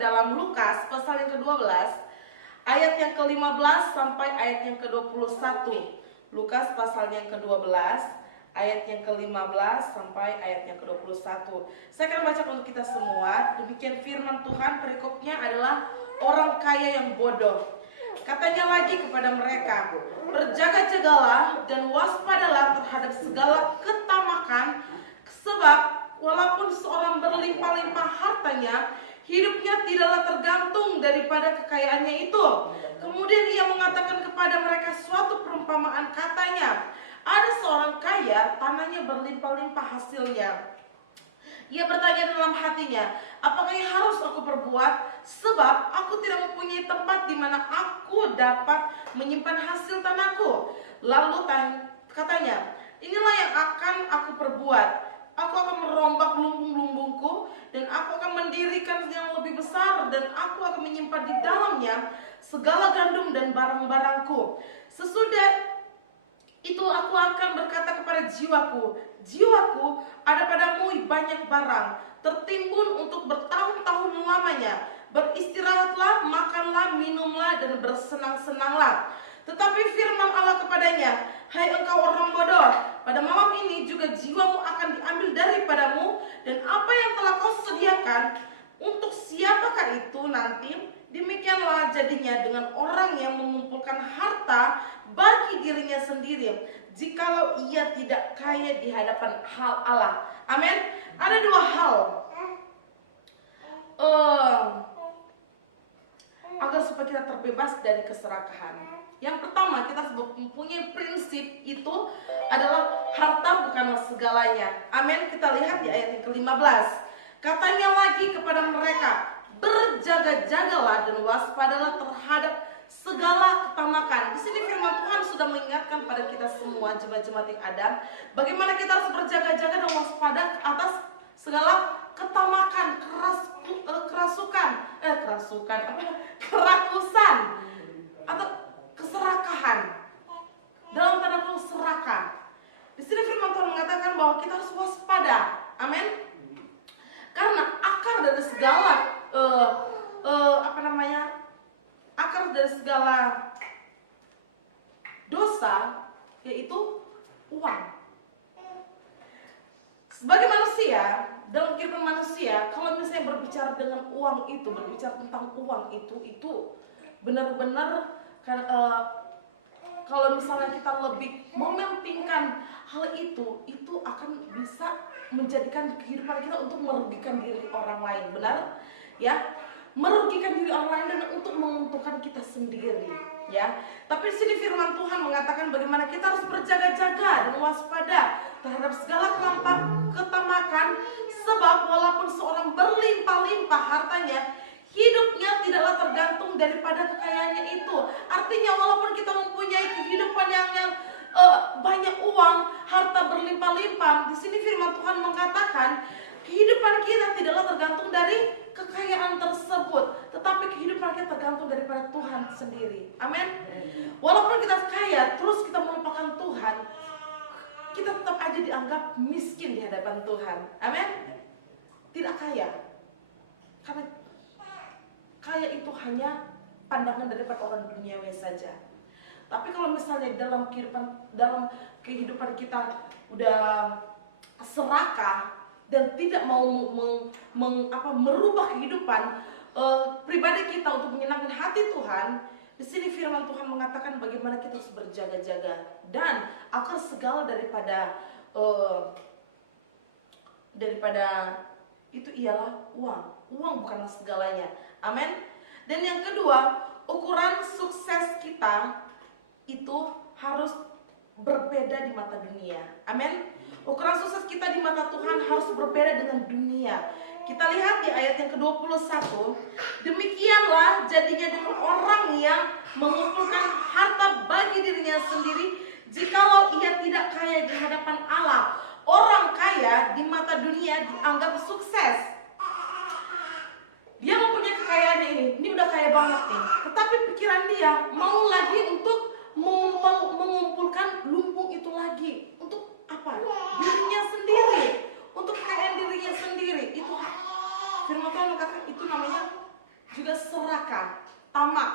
dalam Lukas pasal yang ke-12 ayat yang ke-15 sampai ayat yang ke-21. Lukas pasal yang ke-12 ayat yang ke-15 sampai ayat yang ke-21. Saya akan baca untuk kita semua. Demikian firman Tuhan, perikopnya adalah orang kaya yang bodoh. Katanya lagi kepada mereka, berjaga-jagalah dan waspadalah terhadap segala ketamakan, sebab walaupun seorang berlimpah-limpah hartanya, hidupnya tidaklah tergantung daripada kekayaannya itu. Kemudian ia mengatakan kepada mereka suatu perumpamaan, katanya, ada seorang kaya, tanahnya berlimpah-limpah hasilnya. Ia bertanya dalam hatinya, apakah yang harus aku perbuat? Sebab aku tidak mempunyai tempat di mana aku dapat menyimpan hasil tanahku. Lalu katanya, inilah yang akan aku perbuat. Aku akan merombak lumbung-lumbungku, dan aku akan mendirikan yang lebih besar, dan aku akan menyimpan di dalamnya segala gandum dan barang-barangku. Sesudah itu aku akan berkata kepada jiwaku, jiwaku, ada padamu banyak barang, tertimbun untuk bertahun-tahun lamanya. Beristirahatlah, makanlah, minumlah, dan bersenang-senanglah. Tetapi firman Allah kepadanya, hai engkau orang bodoh, pada malam ini juga jiwamu akan diambil daripadamu, dan apa yang telah kau sediakan, untuk siapakah itu nanti? Demikianlah jadinya dengan orang yang mengumpulkan harta bagi dirinya sendiri, jikalau ia tidak kaya di hadapan hal Allah. Amin. Ada dua hal agar supaya kita terbebas dari keserakahan. Yang pertama, kita mempunyai prinsip itu adalah harta bukanlah segalanya. Amin. Kita lihat di ayat yang ke-15. Katanya lagi kepada mereka, berjaga-jagalah dan waspadalah terhadap segala ketamakan. Di sini firman Tuhan sudah mengingatkan pada kita semua jemaat-jemaat yang ada, bagaimana kita harus berjaga-jaga dan waspada atas segala ketamakan, kerakusan atau keserakahan. Dalam tanda kutip serakah. Di sini firman Tuhan mengatakan bahwa kita harus waspada. Amin. Karena akar dari segala akar dari segala dosa yaitu uang. Sebagai manusia, dalam kehidupan manusia, kalau misalnya berbicara dengan uang itu, berbicara tentang uang itu benar-benar kalau misalnya kita lebih mementingkan hal itu akan bisa menjadikan kehidupan kita untuk merugikan diri orang lain, benar? Ya, merugikan diri orang lain dan untuk menguntungkan kita sendiri, ya. Tapi di sini firman Tuhan mengatakan bagaimana kita harus berjaga-jaga dan waspada terhadap segala ketamakan, sebab walaupun seorang berlimpah-limpah hartanya, hidupnya tidaklah tergantung daripada kekayaannya itu. Artinya walaupun kita mempunyai kehidupan yang banyak uang, harta berlimpah-limpah, di sini firman Tuhan mengatakan kehidupan kita tidaklah tergantung dari kekayaan tersebut, tetapi kehidupan kita tergantung daripada Tuhan sendiri. Amin. Walaupun kita kaya, terus kita melupakan Tuhan, kita tetap aja dianggap miskin di hadapan Tuhan. Amin. Tidak kaya, karena kaya itu hanya pandangan daripada orang duniawi saja. Tapi kalau misalnya dalam kehidupan kita udah serakah dan tidak mau merubah kehidupan pribadi kita untuk menyenangkan hati Tuhan, di sini firman Tuhan mengatakan bagaimana kita harus berjaga-jaga, dan akar segala daripada itu ialah uang. Uang bukanlah segalanya. Amin. Dan yang kedua, ukuran sukses kita itu harus berbeda di mata dunia. Amin. Ukuran sukses kita di mata Tuhan harus berbeda dengan dunia. Kita lihat di ayat yang ke-21. Demikianlah jadinya dengan orang yang mengumpulkan harta bagi dirinya sendiri, jikalau ia tidak kaya di hadapan Allah. Orang kaya di mata dunia dianggap sukses. Dia mempunyai kekayaan ini udah kaya banget nih. Tetapi pikiran dia mau lagi untuk mengumpulkan lumbung itu lagi. Untuk apa? Dirinya sendiri. Untuk kekayaan dirinya sendiri. Itu firman Tuhan mengatakan itu namanya serakah, tamak,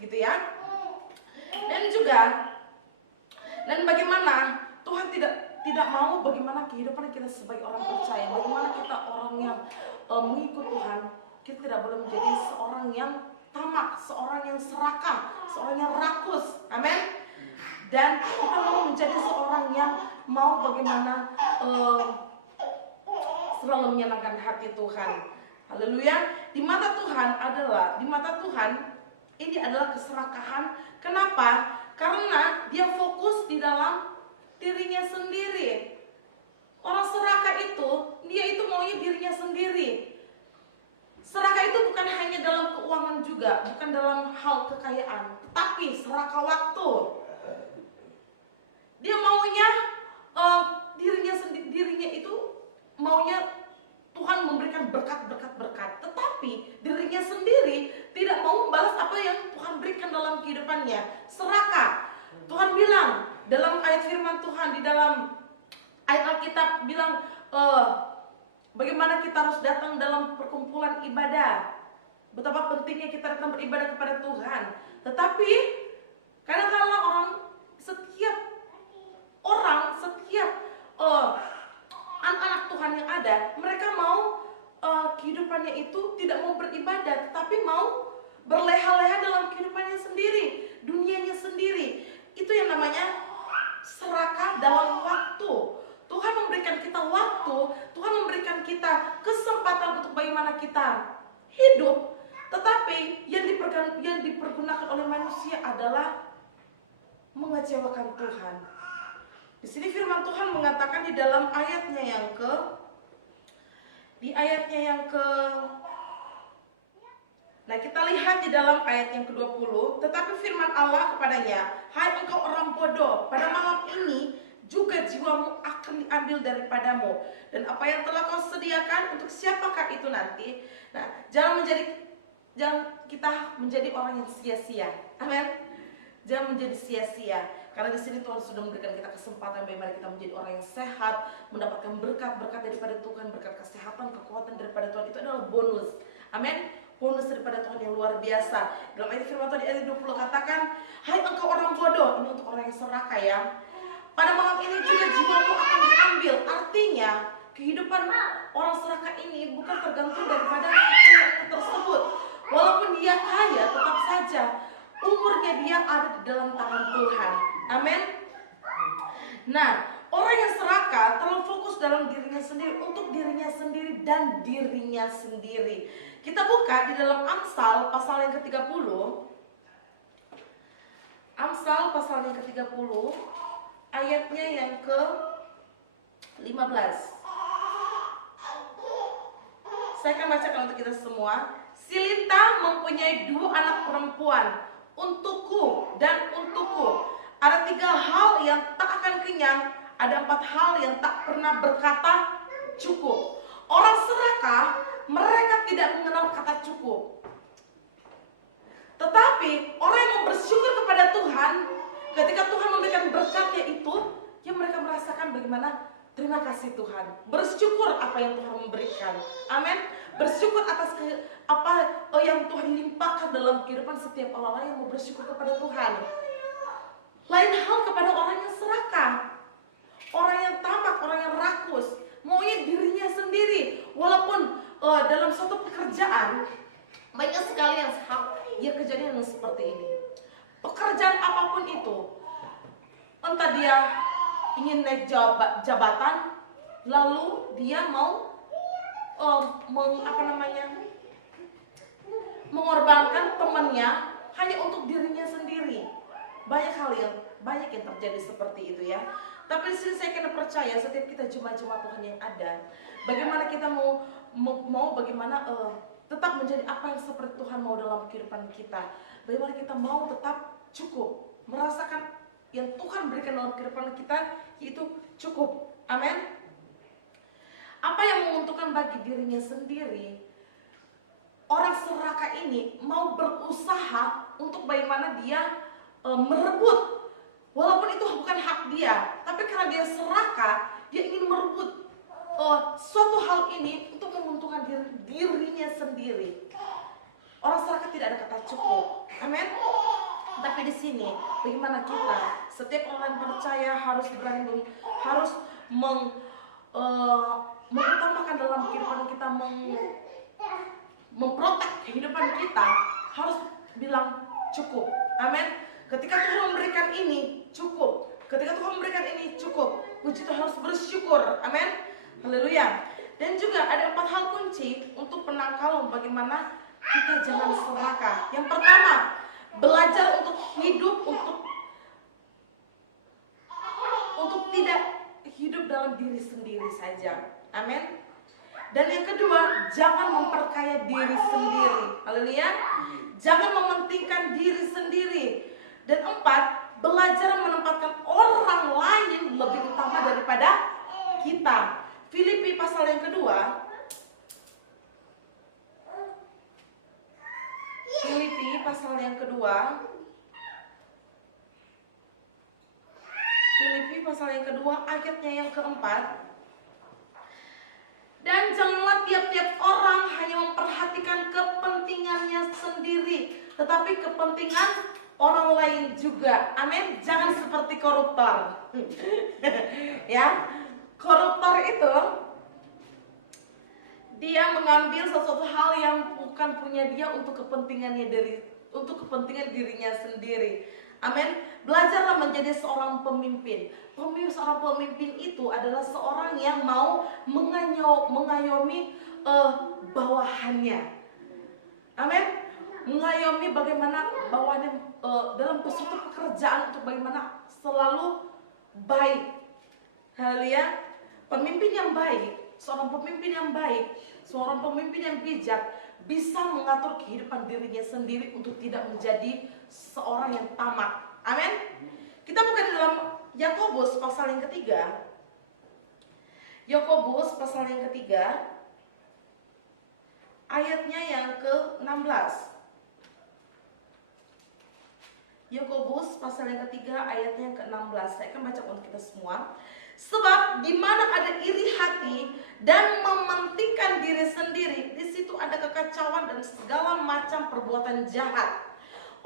gitu ya. Dan bagaimana Tuhan tidak mau bagaimana kehidupan kita sebagai orang percaya, bagaimana kita orang yang mengikut Tuhan. Kita tidak boleh menjadi seorang yang tamak, seorang yang serakah, seorang yang rakus. Amin. Dan kita mau menjadi seorang yang mau bagaimana selalu menyenangkan hati Tuhan. Haleluya. Di mata Tuhan ini adalah keserakahan. Kenapa? Karena dia fokus di dalam dirinya sendiri. Orang serakah itu, dia itu maunya dirinya sendiri. Serakah itu bukan hanya dalam keuangan juga, bukan dalam hal kekayaan, tetapi serakah waktu. Dia maunya dirinya itu maunya Tuhan memberikan berkat, tetapi dirinya sendiri tidak mau membalas apa yang Tuhan berikan dalam kehidupannya. Serakah. Tuhan bilang dalam ayat firman Tuhan, di dalam ayat Alkitab bilang bagaimana kita harus datang dalam perkumpulan ibadah. Betapa pentingnya kita datang beribadah kepada Tuhan. Tetapi kadang-kadang setiap anak-anak Tuhan yang ada, mereka mau kehidupannya itu tidak mau beribadah, tetapi mau berleha-leha dalam kehidupannya sendiri, dunianya sendiri. Itu yang namanya serakah dalam waktu. Tuhan memberikan kita waktu, Tuhan memberikan kita kesempatan untuk bagaimana kita hidup, tetapi yang dipergunakan oleh manusia adalah mengecewakan Tuhan. Di sini firman Tuhan mengatakan di dalam ayatnya yang Nah, kita lihat di dalam ayat yang ke-20, tetapi firman Allah kepadanya, hai engkau orang bodoh, pada malam ini juga jiwamu akan diambil daripadamu, dan apa yang telah kau sediakan untuk siapakah itu nanti? Nah, jangan kita menjadi orang yang sia-sia. Amin. Jangan menjadi sia-sia. Karena di sini Tuhan sudah memberikan kita kesempatan bagaimana kita menjadi orang yang sehat, mendapatkan berkat-berkat daripada Tuhan, berkat kesehatan, kekuatan daripada Tuhan. Itu adalah bonus. Amin. Bonus daripada Tuhan yang luar biasa. Dalam ayat firman Tuhan di ayat 20 katakan, hai engkau orang bodoh. Ini untuk orang yang serakah ya. Pada malam ini juga jiwamu akan diambil. Artinya kehidupan orang serakah ini bukan tergantung daripada kekayaan tersebut. Walaupun dia kaya, tetap saja umurnya dia ada di dalam tangan Tuhan. Amin. Nah, orang yang serakah terlalu fokus dalam dirinya sendiri, untuk dirinya sendiri dan dirinya sendiri. Kita buka di dalam Amsal pasal yang ke-30. Amsal pasal yang ke-30 ayatnya yang ke-15. Saya akan bacakan untuk kita semua. Si Linta mempunyai 2 anak perempuan, untukku dan untukku. Ada 3 hal yang tak akan kenyang, ada 4 hal yang tak pernah berkata cukup. Orang serakah, mereka tidak mengenal kata cukup. Tetapi orang yang bersyukur kepada Tuhan, ketika Tuhan memberikan berkatnya itu, ya mereka merasakan bagaimana terima kasih Tuhan. Bersyukur apa yang Tuhan memberikan. Amin. Bersyukur atas apa yang Tuhan limpahkan dalam kehidupan setiap orang yang mau bersyukur kepada Tuhan. Lain hal kepada orang yang serakah, orang yang tamak, orang yang rakus, maunya dirinya sendiri. Walaupun dalam suatu pekerjaan banyak sekali yang kejadian yang seperti ini. Pekerjaan apapun itu, entah dia ingin naik jabatan, lalu dia mau mengorbankan temannya hanya untuk dirinya sendiri. Banyak yang terjadi seperti itu ya. Tapi di sini saya kena percaya setiap kita jemaat-jemaat Tuhan yang ada, bagaimana kita mau bagaimana tetap menjadi apa yang seperti Tuhan mau dalam kehidupan kita. Bagaimana kita mau tetap cukup, merasakan yang Tuhan berikan dalam kehidupan kita, yaitu cukup. Amin. Apa yang menguntungkan bagi dirinya sendiri, orang serakah ini mau berusaha untuk bagaimana dia merebut, walaupun itu bukan hak dia, tapi karena dia serakah, dia ingin merebut suatu hal ini untuk menguntungkan dirinya sendiri. Orang serakah tidak ada kata cukup. Amin. Tapi di sini bagaimana kita setiap orang yang percaya harus berani harus mengutamakan dalam kehidupan kita, memprotek kehidupan kita, harus bilang cukup. Amin. Ketika Tuhan memberikan ini cukup. Ketika Tuhan memberikan ini cukup. Puji Tuhan, harus bersyukur. Amin. Haleluya. Dan juga ada 4 hal kunci untuk penangkalan bagaimana kita jangan serakah. Yang pertama, belajar untuk hidup untuk tidak hidup dalam diri sendiri saja. Amin. Dan yang kedua, jangan memperkaya diri sendiri. Haleluya. Jangan mementingkan diri sendiri. Dan 4, belajar menempatkan orang lain lebih utama daripada kita. Filipi pasal yang kedua. Filipi pasal yang kedua. Filipi pasal yang kedua ayatnya yang keempat. Dan janganlah tiap-tiap orang hanya memperhatikan kepentingannya sendiri, tetapi kepentingan orang lain juga. Amin. Jangan seperti koruptor. Ya. Koruptor itu dia mengambil sesuatu hal yang bukan punya dia untuk kepentingan dirinya sendiri. Amin. Belajarlah menjadi seorang pemimpin. Seorang pemimpin itu adalah seorang yang mau mengayomi bawahannya. Amin. Mengayomi bagaimana bawahannya dalam suatu pekerjaan, untuk bagaimana selalu baik. Haleluya. Pemimpin yang baik, seorang pemimpin yang baik, seorang pemimpin yang bijak bisa mengatur kehidupan dirinya sendiri untuk tidak menjadi seorang yang tamak. Amin. Kita buka di dalam Yakobus pasal yang ketiga. Yakobus pasal yang ketiga, ayatnya yang ke-16. Yakobus pasal yang ketiga, ayatnya yang ke-16. Saya akan baca untuk kita semua. Sebab di mana ada iri hati dan mementingkan diri sendiri, di situ ada kekacauan dan segala macam perbuatan jahat.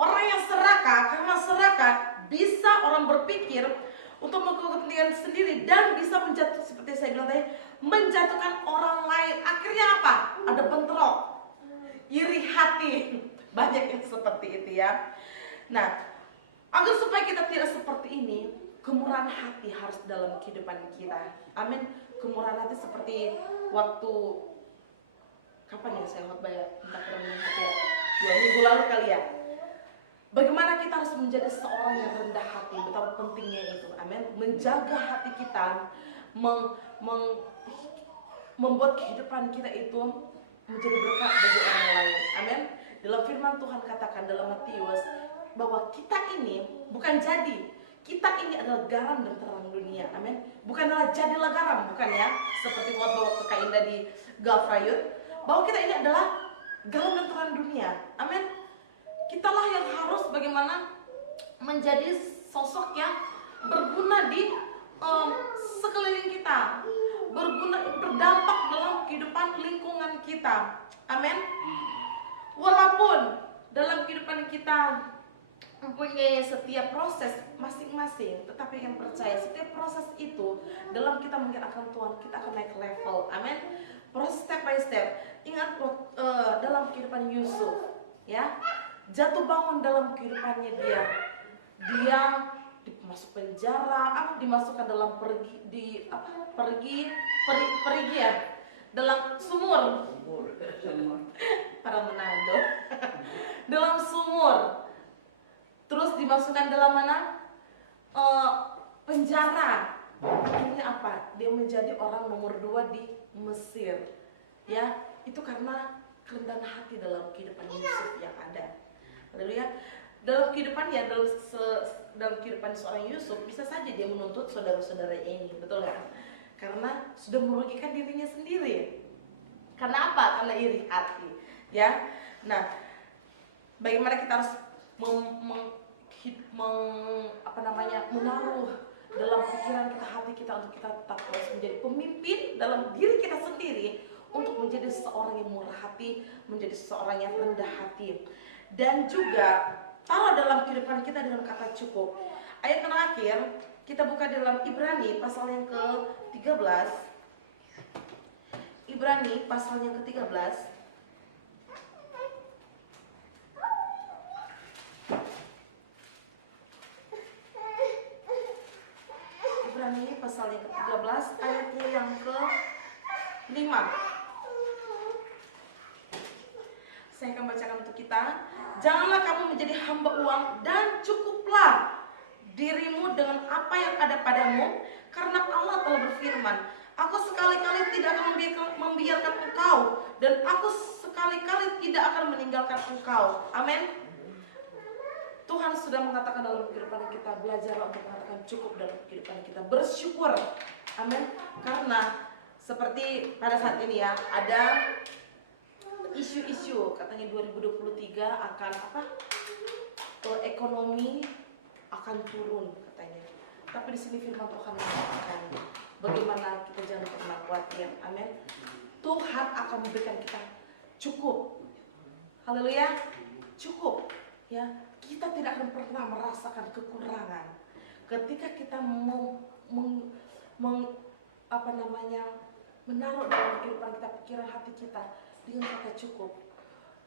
Orang yang serakah, karena serakah bisa orang berpikir untuk kepentingan sendiri dan bisa menjatuhkan, seperti saya bilang tadi, menjatuhkan orang lain. Akhirnya apa? Ada bentrok, iri hati. Banyak yang seperti itu ya. Nah, agar supaya kita tidak seperti ini, kemurahan hati harus dalam kehidupan kita. Amin. Kemurahan hati seperti waktu kapan ya saya khotbah ya, tentang kerendahan hati ya, 2 minggu lalu kali ya. Bagaimana kita harus menjadi seorang yang rendah hati, betapa pentingnya itu. Amin. Menjaga hati kita, membuat kehidupan kita itu menjadi berkat bagi orang lain. Amin. Dalam firman Tuhan katakan dalam Matius bahwa kita ini bukan jadi, kita ini adalah garam dan terang dunia. Amin. Bukan adalah jadilah garam, bukan ya, seperti waktu Kak Indah di Galfrayut, bahwa kita ini adalah garam dan terang dunia. Amin. Kitalah yang harus bagaimana menjadi sosok yang berguna di sekeliling kita, berdampak dalam kehidupan lingkungan kita. Amin. Walaupun dalam kehidupan kita mempunyai setiap proses masing-masing, tetapi yang percaya setiap proses itu dalam kita mengenalkan Tuhan, kita akan naik level. Amin. Proses step by step. Ingat dalam kehidupan Yusuf, ya, jatuh bangun dalam kehidupannya dia masuk penjara, dimasukkan dalam pergi ya, dalam sumur. Para Manado. Dalam sumur. Terus dimasukkan dalam mana? Penjara. Akhirnya apa? Dia menjadi orang nomor 2 di Mesir. Ya, itu karena kerendahan hati dalam kehidupan Yusuf yang ada. Haleluya. Dalam kehidupannya, dalam kehidupan seorang Yusuf, bisa saja dia menuntut saudara-saudaranya ini, betul nggak? Karena sudah merugikan dirinya sendiri. Karena apa? Karena iri hati. Ya. Nah, bagaimana kita harus menaruh dalam pikiran kita, hati kita, untuk kita tetap terus menjadi pemimpin dalam diri kita sendiri, untuk menjadi seorang yang murah hati, menjadi seorang yang rendah hati. Dan juga taruh dalam kehidupan kita dengan kata cukup. Ayat terakhir kita buka dalam Ibrani pasal yang ke-13. Ibrani pasal yang ke-13. Ibrani pasal yang ke-13 ayatnya yang ke-5. Saya akan bacakan untuk kita. Janganlah kamu menjadi hamba uang, dan cukuplah dirimu dengan apa yang ada padamu, karena Allah telah berfirman, aku sekali-kali tidak akan membiarkan engkau, dan aku sekali-kali tidak akan meninggalkan engkau. Amin. Tuhan sudah mengatakan dalam kehidupan kita, belajarlah untuk mengatakan cukup dalam kehidupan kita, bersyukur. Amin. Karena seperti pada saat ini ya, ada isu-isu katanya 2023 akan ekonomi akan turun katanya. Tapi di sini firman Tuhan mengatakan bagaimana kita jangan pernah khawatir. Amin. Tuhan akan memberikan kita cukup. Haleluya. Cukup. Ya, kita tidak akan pernah merasakan kekurangan ketika kita menaruh dalam kehidupan kita, pikiran hati kita dengan kata cukup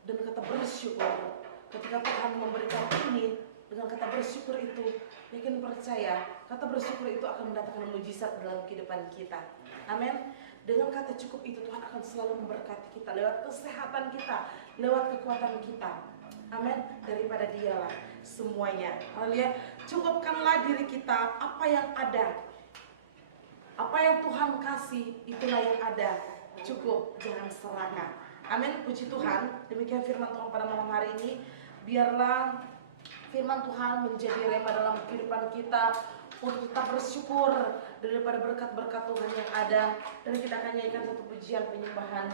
dan kata bersyukur. Ketika Tuhan memberikan ini dengan kata bersyukur itu, yakin percaya kata bersyukur itu akan mendatangkan mujizat dalam kehidupan kita. Amin. Dengan kata cukup itu Tuhan akan selalu memberkati kita lewat kesehatan kita, lewat kekuatan kita. Amin. Daripada Dialah semuanya. Haleluya. Cukupkanlah diri kita apa yang ada. Apa yang Tuhan kasih, itulah yang ada. Cukup, jangan serakah. Amin. Puji Tuhan. Demikian firman Tuhan pada malam hari ini. Biarlah firman Tuhan menjadi rema dalam kehidupan kita, untuk tetap bersyukur daripada berkat-berkat Tuhan yang ada. Dan kita akan nyanyikan satu pujian penyembahan